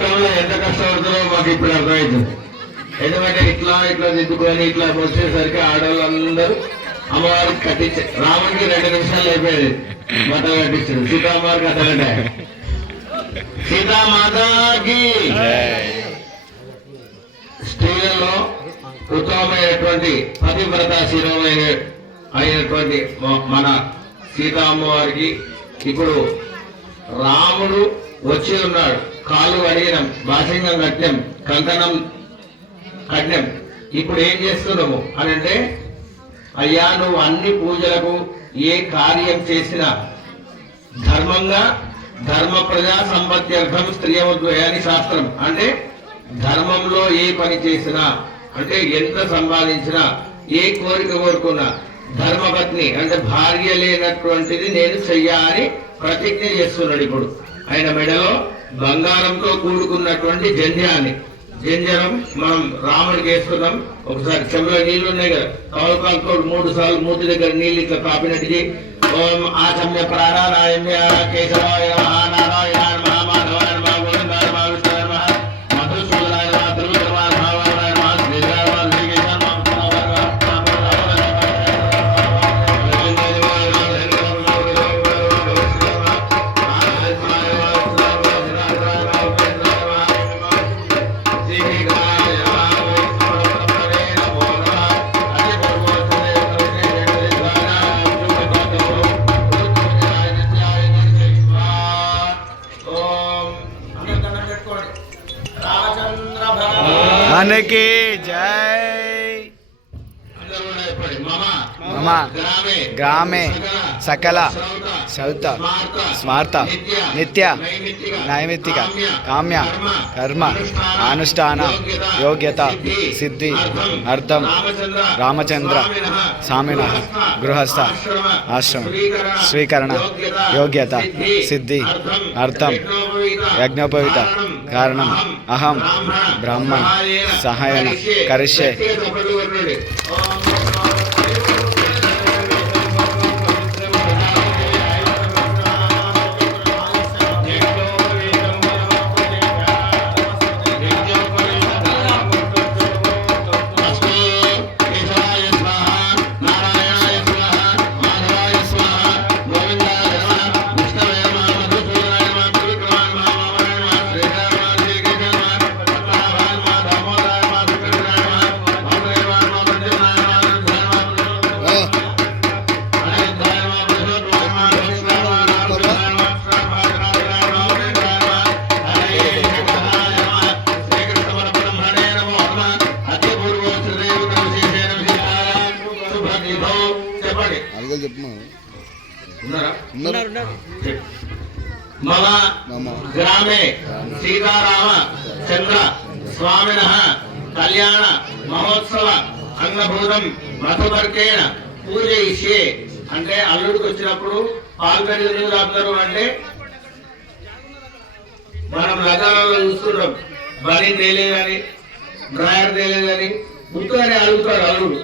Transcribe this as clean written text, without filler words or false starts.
గతంలో ఎంత కష్టపడుతుందో మాకు ఇప్పుడు అర్థమవుతుంది. ఎందుకంటే ఇట్లా ఇట్లా దిద్దుకొని ఇట్లా వచ్చేసరికి ఆడవాళ్ళందరూ అమ్మవారికి కట్టించారు. రాముడికి 2 నిమిషాలు అయిపోయేది మత కట్టించారు. సీతామ్మవారికి అతగంట. సీతామాతకి స్త్రీలలో ఉత్తమమైనటువంటి పతివ్రత శిరోమైన అయినటువంటి మన సీతా అమ్మవారికి ఇప్పుడు రాముడు వచ్చి ఉన్నాడు. కాలు అడిగినాం, బాసింగం కట్టినాం, కంకణం కట్టినాం. ఇప్పుడు ఏం చేస్తున్నాము అని అంటే, అయ్యా నువ్వు అన్ని పూజలకు ఏ కార్యం చేసినా ధర్మంగా ధర్మ ప్రజా సంపత్త్యర్థం స్త్రీయముద్వయాని శాస్త్రం. అంటే ధర్మంలో ఏ పని చేసినా, అంటే ఎంత సంపాదించినా, ఏ కోరిక కోరుకున్నా ధర్మపత్ని అంటే భార్య లేనటువంటిది నేను చెయ్యాలని ప్రతిజ్ఞ చేస్తున్నాడు. ఇప్పుడు ఆయన మెడలో బంగారంతో కూడుకున్నటువంటి జంజరం మనం రాముడికి వేసుకున్నాం. ఒకసారి చెంబులో నీళ్లు ఉన్నాయి కదా, తవలపాలతో 3 సార్లు మూతి దగ్గర నీళ్ళు ఇట్లా కాపినట్టుది. ఓం ఆచమ్య ప్రాణాయామ్య కేశవాయ నారాయణ की जय। मम ग्रामे सकल सौत स्मार्त नित्य नैमित्तिक काम्य कर्म अनुष्ठान योग्यता सिद्धि अर्थम रामचंद्र स्वामिनः गृहस्थ आश्रम स्वीकरण योग्यता सिद्धि अर्थम यज्ञोपवीत कारणम अहम ब्राह्मण सहायन करिष्ये। मम ग्रामे सीताराम चंद्र स्वामिनः कल्याण महोत्सव अंगभूतं मधुपर्केण पूजयिष्ये। అంటే అల్లుడికి వచ్చినప్పుడు పాల్పడి ఎందుకు రాపుతారు అంటే, మనం లగ్నాలలో చూస్తున్నాం, బనీ తేలేదని డ్రాయర్ తేలేదని ముందుగానే అడుగుతాడు అల్లుడు.